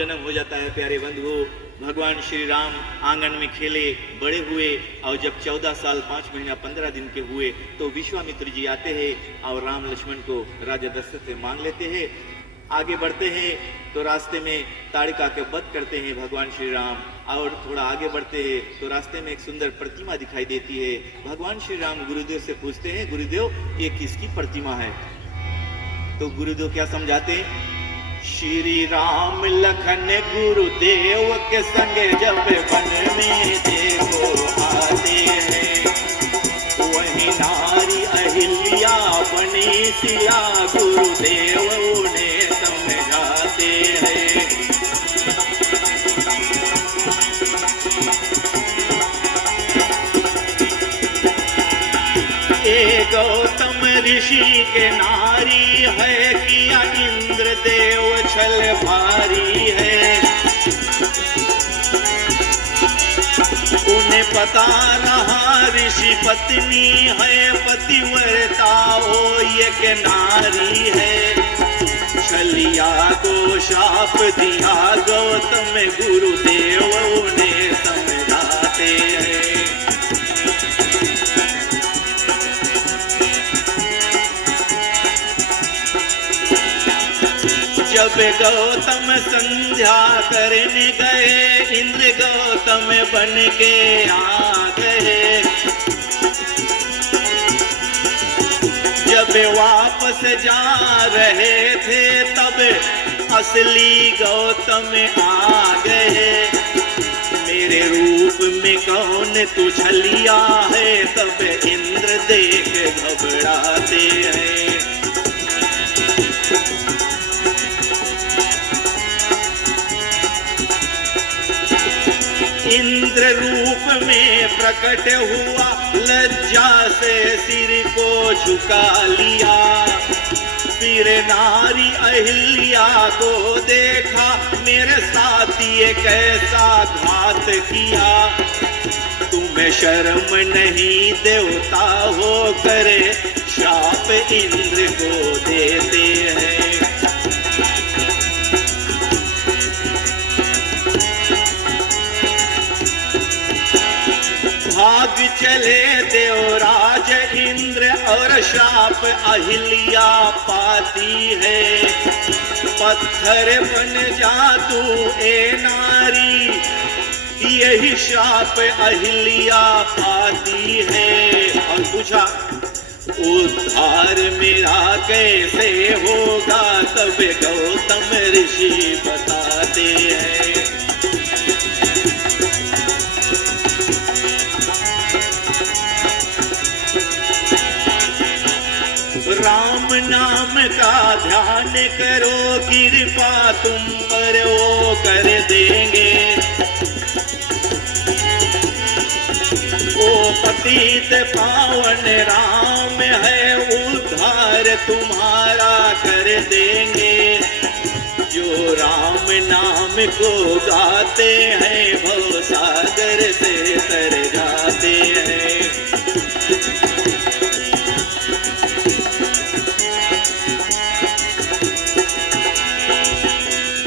जन्म हो जाता है। प्यारे बंधुओं, भगवान श्री राम आंगन में खेले बड़े हुए और जब 14 साल 5 महीना 15 दिन के हुए तो विश्वामित्र जी आते हैं और राम लक्ष्मण को राजा दशरथ से मांग लेते हैं। आगे बढ़ते हैं तो रास्ते में ताड़िका के वध करते हैं भगवान श्री राम, और थोड़ा आगे बढ़ते हैं तो रास्ते में एक सुंदर प्रतिमा दिखाई देती है। भगवान श्री राम गुरुदेव से पूछते हैं, गुरुदेव ये किसकी प्रतिमा है? तो गुरुदेव क्या समझाते हैं? श्री राम लखन गुरुदेव के संग जब वन में देखो आते हैं, वही नारी अहिल्या बनी सिया गुरुदेव उन्हें समझाते हैं। एक गौतम ऋषि के नारी है, किया इंद्र देव छल भारी है। उन्हें पता रहा ऋषि पत्नी है, पतिव्रता हो ये के नारी है। छलिया को शाप दिया गौतम गुरुदेव उन्हें समझाते हैं। जब गौतम संध्या करने गए, इंद्र गौतम बन के आ गए। जब वापस जा रहे थे तब असली गौतम आ गए। मेरे रूप में कौन तू छलिया है? तब इंद्र देख घबराते हैं। इंद्र रूप में प्रकट हुआ, लज्जा से सिर को झुका लिया। फिर नारी अहिल्या को देखा, मेरे साथ ये कैसा घात किया। तुम्हें शर्म नहीं देवता हो करे, शाप इंद्र को देते हैं। भाग चले देवराज इंद्र और शाप अहिल्या पाती है। पत्थर बन जा तू ए नारी, यही शाप अहिल्या पाती है। और पूछा उद्धार मेरा कैसे होगा? तब गौतम ऋषि बताते हैं। राम नाम का ध्यान करो, कृपा तुम पर वो कर देंगे। ओ पतित पावन राम है, उद्धार तुम्हारा कर देंगे। जो राम नाम को गाते हैं, भव सागर से तर जाते हैं।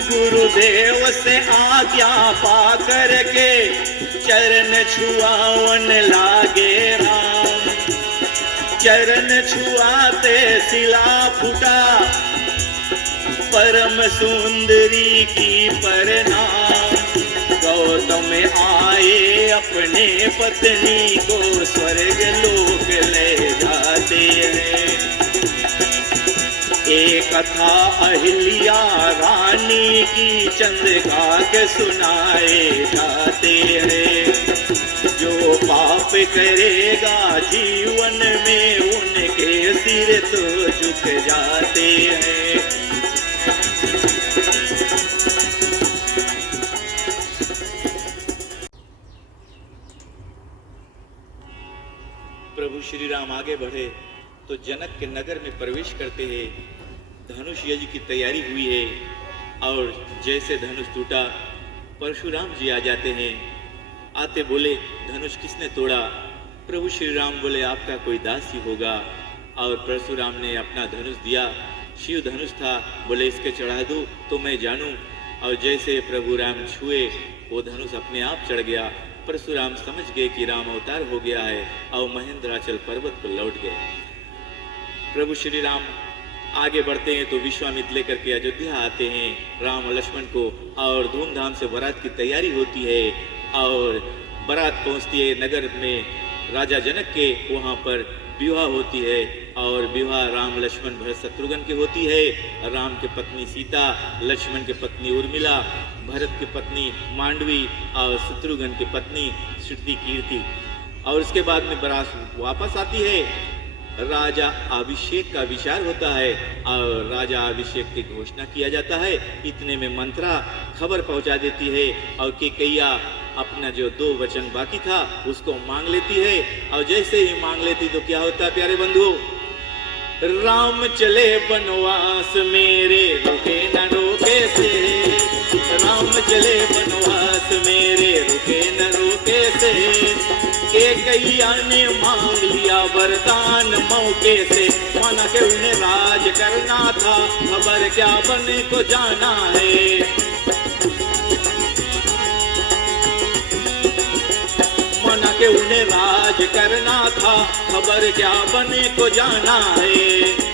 गुरुदेव से आज्ञा पा करके चरण छुआवन लागे राम। चरण छुआते सिला फूटा, परम सुंदरी की प्रणाम। गौतम आए अपने पत्नी को स्वर्ग लोक ले जाते हैं। एक कथा अहिल्या रानी की चंद्रिका के सुनाए जाते हैं। जो पाप करेगा जीवन में, उनके सिर तो झुक जाते हैं। प्रभु श्री राम आगे बढ़े तो जनक के नगर में प्रवेश करते हैं। धनुष यज्ञ की तैयारी हुई है और जैसे धनुष टूटा, परशुराम जी आ जाते हैं। आते बोले, धनुष किसने तोड़ा? प्रभु श्री राम बोले, आपका कोई दास ही होगा। और परशुराम ने अपना धनुष दिया। शिव धनुष था, बोले इसके चढ़ा दूं तो मैं जानूं। और जैसे प्रभु राम छुए वो धनुष अपने आप चढ़ गया। परशुराम समझ गए कि राम अवतार हो गया है और महेंद्राचल पर्वत पर लौट गए। प्रभु श्री राम आगे बढ़ते हैं तो विश्वामित्र लेकर के अयोध्या आते हैं राम लक्ष्मण को, और धूमधाम से बारात की तैयारी होती है और बारात पहुंचती है नगर में। राजा जनक के वहां पर विवाह होती है और विवाह राम लक्ष्मण भरत शत्रुघ्न की होती है। राम के पत्नी सीता, लक्ष्मण के पत्नी उर्मिला, भरत की पत्नी मांडवी और शत्रुघ्न की पत्नी श्रुति कीर्ति। और उसके बाद में बारात वापस आती है। राजा अभिषेक का विचार होता है और राजा अभिषेक की घोषणा किया जाता है। इतने में मंत्रा खबर पहुंचा देती है और कैकैया अपना जो 2 वचन बाकी था उसको मांग लेती है। और जैसे ही मांग लेती तो क्या होता है प्यारे बंधु, राम चले बनवास मेरे रुके न रोके से, राम चले बनवास मेरे रुके न रोके से, कैकैया ने मांग लिया वरदान मौके से। माना के उन्हें राज करना था, खबर क्या बने को जाना है। माना के उन्हें राज करना था, खबर क्या बने को जाना है।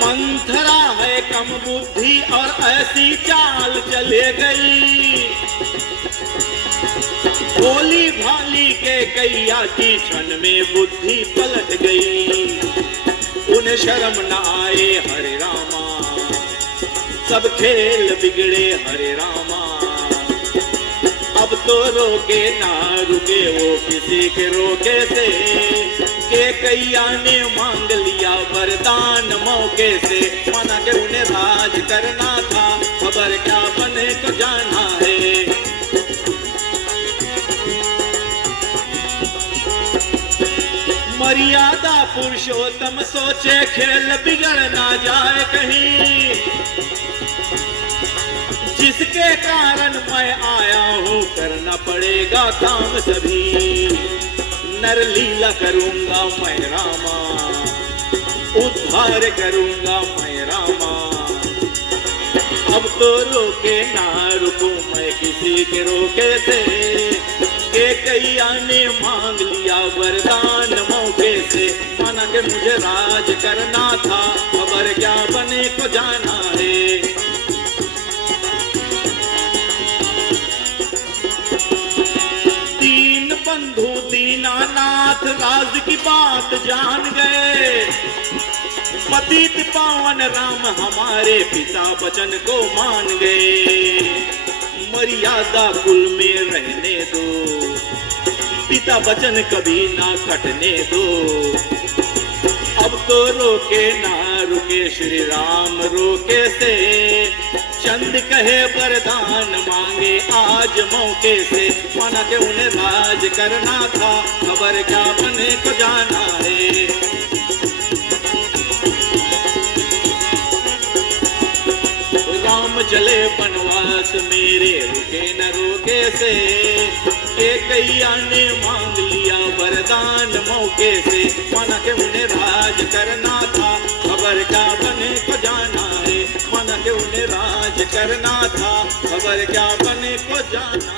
मंथरा है कम बुद्धि और ऐसी चाल चले गई, भोली भाली कैकैया की क्षण में बुद्धि पलट गई। उन्हें शर्म न आए हरे रामा, सब खेल बिगड़े हरे रामा। अब तो रोके ना रुके वो किसी के रोके से, कैकैया ने मांग लिया वरदान मौके से। माना के उन्हें राज करना था, खबर क्या बने को जाना है। मर्यादा पुरुषोत्तम सोचे खेल बिगड़ ना जाए कहीं, जिसके कारण मैं आया हूँ करना पड़ेगा काम सभी। नर लीला करूंगा मैं रामा, उद्धार करूंगा मैं रामा। अब तो रोके ना रुकूं मैं किसी के रोके से, कैकैया ने मांग लिया वरदान मौके से। माना के मुझे राज करना था, खबर क्या बने को जाना है। बंधु दीनानाथ राज की बात जान गए, पतित पावन राम हमारे पिता वचन को मान गए। मर्यादा कुल में रहने दो, पिता वचन कभी ना कटने दो। अब तो रोके ना रुके श्री राम रोके से, चंद कहे वरदान मांगे आज मौके से। माना के उन्हें राज करना था, खबर क्या बने को जाना है। राम चले बनवास मेरे रुके न रोके से, कैकैया ने मांग लिया वरदान मौके से। माना के उन्हें राज करना था, खबर क्या बने को जाना है। माना के उन्हें राज करना था, खबर क्या बने को जाना।